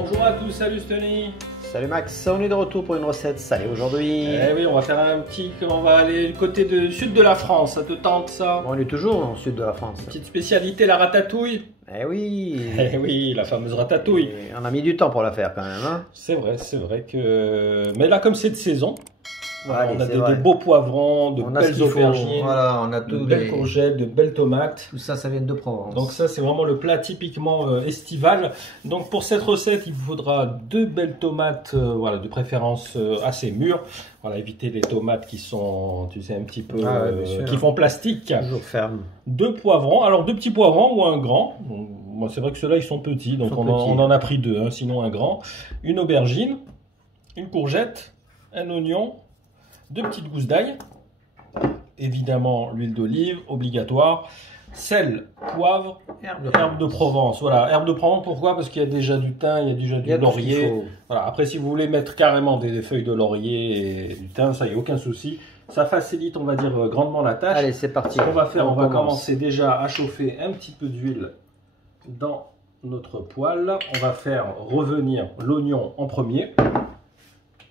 Bonjour à tous, salut Tony. Salut Max, on est de retour pour une recette salée aujourd'hui. Eh oui, on va faire un petit... On va aller du côté du sud de la France, ça te tente ça? On est toujours dans le sud de la France. Petite spécialité, la ratatouille. Eh oui. Eh oui, la fameuse ratatouille. Et on a mis du temps pour la faire quand même. Hein, c'est vrai que... Mais là, comme c'est de saison, voilà, allez, on a des beaux poivrons, de on belles aubergines, voilà, on a de belles courgettes, de belles tomates. Tout ça, ça vient de Provence. Donc ça, c'est vraiment le plat typiquement estival. Donc pour cette recette, il vous faudra 2 belles tomates, voilà, de préférence assez mûres. Voilà, évitez les tomates qui sont, tu sais, un petit peu, qui font plastique. Toujours ferme. 2 poivrons, alors 2 petits poivrons ou un grand. Moi, c'est vrai que ceux-là, ils sont petits, donc on en a pris 2, hein, sinon un grand. Une aubergine, une courgette, un oignon, 2 petites gousses d'ail, évidemment l'huile d'olive, obligatoire, sel, poivre, herbe de Provence. Voilà, herbe de Provence, pourquoi? Parce qu'il y a déjà du thym, il y a déjà du laurier. Voilà. Après, si vous voulez mettre carrément des feuilles de laurier et du thym, ça, il n'y a aucun souci. Ça facilite, on va dire, grandement la tâche. Allez, c'est parti. Ce qu'on va faire, on va commencer déjà à chauffer un petit peu d'huile dans notre poêle. On va faire revenir l'oignon en premier.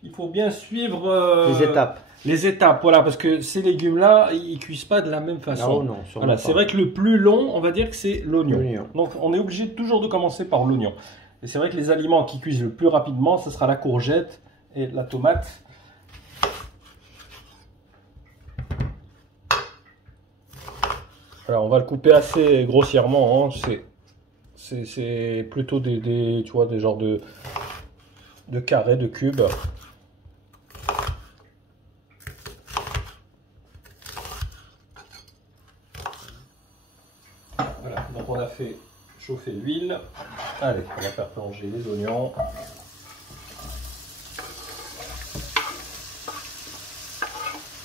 Il faut bien suivre les étapes. Les étapes, voilà, parce que ces légumes-là, ils cuisent pas de la même façon. Non, voilà, c'est vrai que le plus long, on va dire que c'est l'oignon. Donc, on est obligé toujours de commencer par l'oignon. Et c'est vrai que les aliments qui cuisent le plus rapidement, ce sera la courgette et la tomate. Alors, on va le couper assez grossièrement. Hein. C'est plutôt tu vois, des genres de carrés, de cubes. Voilà, donc on a fait chauffer l'huile. Allez, on va faire plonger les oignons.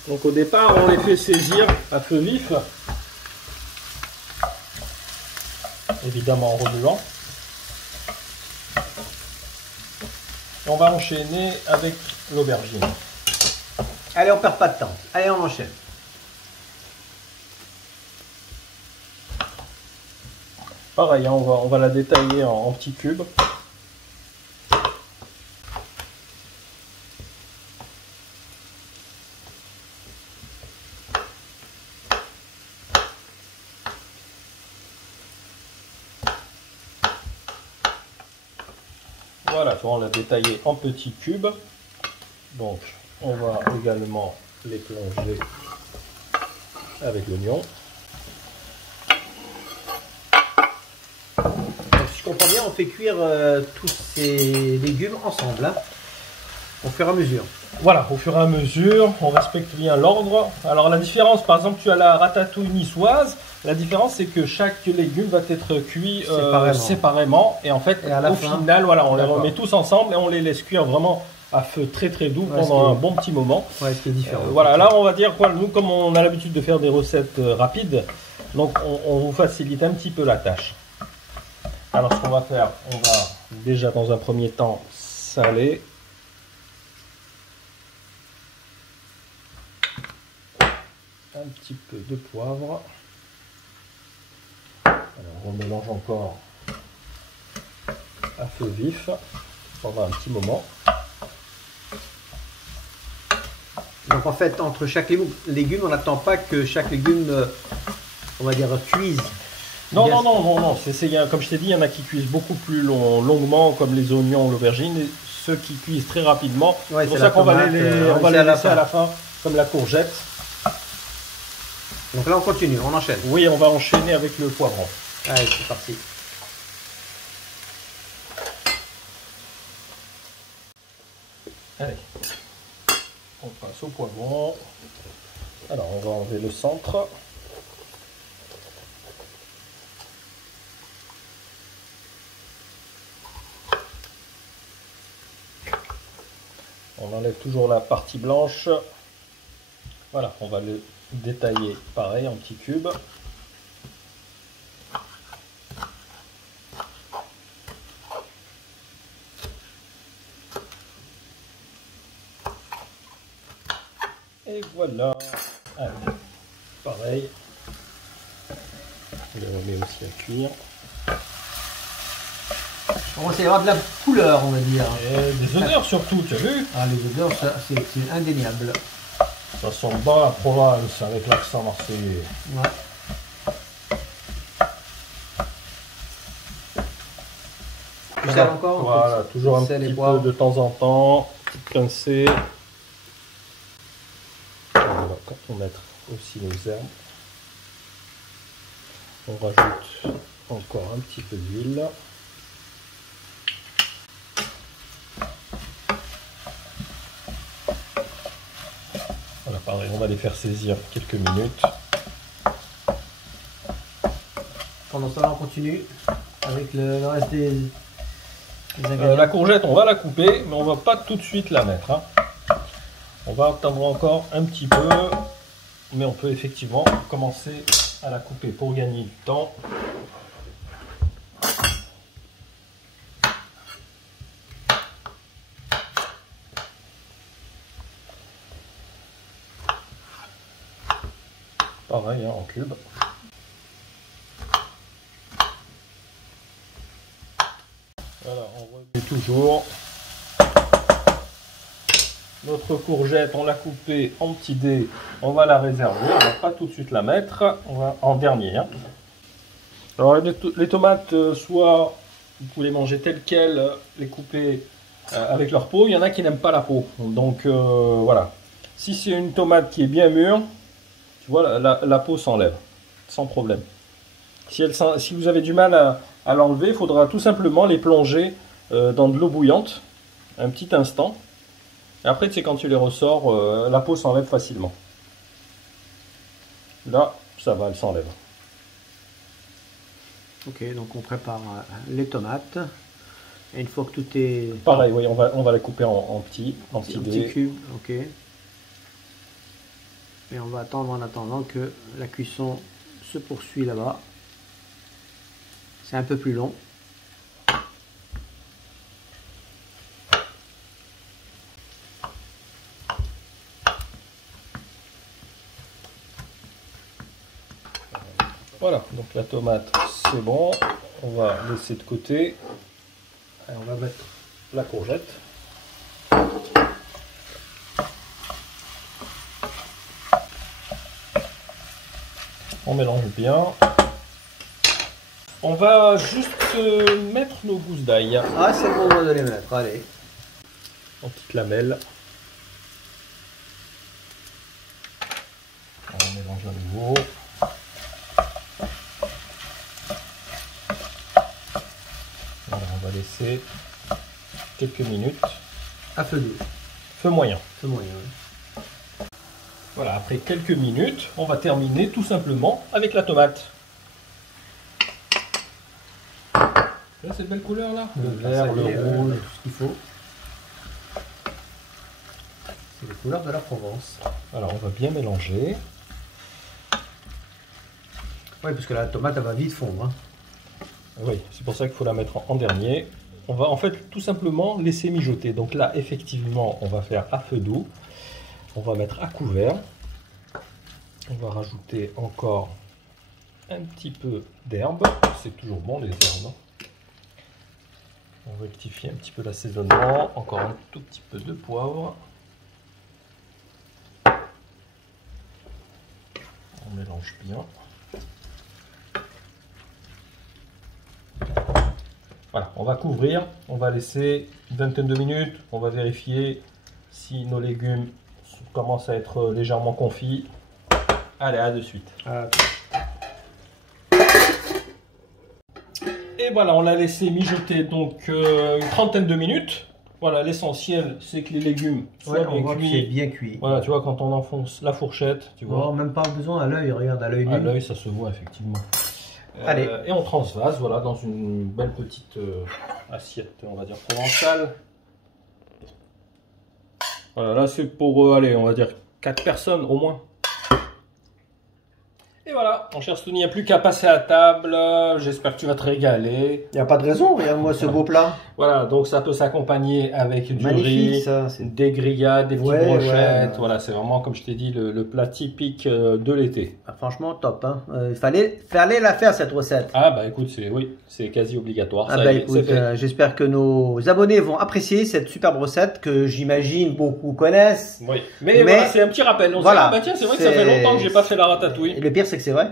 Donc au départ, on les fait saisir à feu vif. Évidemment en remuant. Et on va enchaîner avec l'aubergine. Allez, on perd pas de temps. Allez, on enchaîne. Pareil, hein, on va la détailler en petits cubes. Voilà, on l'a détaillé en petits cubes. Donc, on va également les plonger avec l'oignon. Je comprends bien, on fait cuire tous ces légumes ensemble, hein, au fur et à mesure. Voilà, au fur et à mesure, on respecte bien l'ordre. Alors la différence, par exemple, tu as la ratatouille niçoise. La différence, c'est que chaque légume va être cuit séparément. Et en fait, au final, voilà, on les remet tous ensemble et on les laisse cuire vraiment à feu très très doux pendant un bon petit moment. Ouais, ce qui est différent. Voilà, là on va dire quoi, nous comme on a l'habitude de faire des recettes rapides, donc on vous facilite un petit peu la tâche. Alors ce qu'on va faire, on va déjà dans un premier temps saler. Un petit peu de poivre. Alors on mélange encore à feu vif pendant un petit moment. Donc en fait, entre chaque légume, on n'attend pas que chaque légume, on va dire, cuise. Non, comme je t'ai dit, il y en a qui cuisent beaucoup plus longuement, comme les oignons, l'aubergine, et ceux qui cuisent très rapidement. Ouais, c'est pour ça qu'on va les laisser à la fin, comme la courgette. Donc là, on continue, on enchaîne. Oui, on va enchaîner avec le poivron. Allez, c'est parti. Allez, on passe au poivron. Alors, on va enlever le centre. On enlève toujours la partie blanche. Voilà, on va le détailler pareil en petits cubes. Et voilà. Allez, pareil. Je le remets aussi à cuire. On va essayer d'avoir de la couleur, on va dire. Et des odeurs surtout, tu as vu? Ah, les odeurs, c'est indéniable. Ça sent bon la Provence avec l'accent marseillais. Ouais. Tu sers encore? Voilà, toujours un petit peu de temps en temps, petite pincée. On va quand on mettre aussi les herbes. On rajoute encore un petit peu d'huile. Voilà, pareil, on va les faire saisir quelques minutes. Pendant ce temps, on continue avec le reste des ingrédients. La courgette, on va la couper, mais on va pas tout de suite la mettre. Hein. On va attendre encore un petit peu, mais on peut effectivement commencer à la couper pour gagner du temps. Pareil, hein, en cubes. Voilà, on remet toujours. Notre courgette, on l'a coupée en petits dés, on va la réserver, on va pas tout de suite la mettre, on va en dernier. Hein. Alors les tomates, soit vous pouvez les manger telles quelles, les couper avec leur peau, il y en a qui n'aiment pas la peau. Donc voilà, si c'est une tomate qui est bien mûre, tu vois, la peau s'enlève, sans problème. Si vous avez du mal à l'enlever, il faudra tout simplement les plonger dans de l'eau bouillante, un petit instant. Et après, tu sais, quand tu les ressors, la peau s'enlève facilement. Là, ça va, elle s'enlève. Ok, donc on prépare les tomates. Et une fois que tout est... Pareil, oui, on va les couper en petits dés. Cubes, ok. Et on va attendre en attendant que la cuisson se poursuit là-bas. C'est un peu plus long. Voilà, donc la tomate, c'est bon. On va laisser de côté. Et on va mettre la courgette. On mélange bien. On va juste mettre nos gousses d'ail. Ah, c'est le moment de les mettre, allez. En petites lamelles. On mélange à nouveau. Voilà, on va laisser quelques minutes. À feu doux. Feu moyen. Feu moyen, oui. Voilà, après quelques minutes, on va terminer tout simplement avec la tomate. Là, cette belle couleur là. Le vert, le rouge, ce qu'il faut. C'est les couleurs de la Provence. Alors, on va bien mélanger. Oui, parce que la tomate, elle va vite fondre. Hein. Oui, c'est pour ça qu'il faut la mettre en dernier. On va en fait tout simplement laisser mijoter. Donc là, effectivement, on va faire à feu doux. On va mettre à couvert. On va rajouter encore un petit peu d'herbe. C'est toujours bon les herbes. On rectifie un petit peu l'assaisonnement. Encore un tout petit peu de poivre. On mélange bien. Voilà, on va couvrir, on va laisser une vingtaine de minutes, on va vérifier si nos légumes commencent à être légèrement confits. Allez, à de suite. Et voilà, on l'a laissé mijoter donc une trentaine de minutes. Voilà, l'essentiel c'est que les légumes soient bien cuits. Bien cuit. Voilà, tu vois, quand on enfonce la fourchette, tu vois. Oh, même pas besoin à l'œil, regarde, à l'œil nu. À l'œil, ça se voit effectivement. Allez. Et on transvase, voilà, dans une belle petite assiette, on va dire provençale. Voilà, là c'est pour, allez, on va dire 4 personnes au moins. Et voilà, mon cher Stony, il n'y a plus qu'à passer à table. J'espère que tu vas te régaler. Il n'y a pas de raison, regarde-moi ce beau plat. Voilà, donc ça peut s'accompagner avec du Magnifique, riz, ça, des grillades, des petites Ouais, brochettes. ouais. Voilà, c'est vraiment, comme je t'ai dit, le plat typique de l'été. Ah, franchement, top. Hein. Il fallait la faire, cette recette. Ah bah écoute, c'est quasi obligatoire. Ah Ça bah y est, c'est écoute, fait. j'espère que nos abonnés vont apprécier cette superbe recette que j'imagine beaucoup connaissent. Oui, mais voilà, c'est un petit rappel. On se dit, ah bah tiens, c'est vrai que ça fait longtemps que j'ai pas fait la ratatouille. Et le pire, c'est que c'est vrai.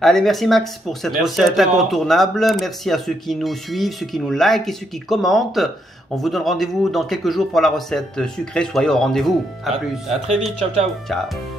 Allez, merci Max pour cette recette incontournable. Merci à ceux qui nous suivent, ceux qui nous likent et ceux qui commentent. On vous donne rendez-vous dans quelques jours pour la recette sucrée. Soyez au rendez-vous. À plus. À très vite. Ciao, ciao. Ciao.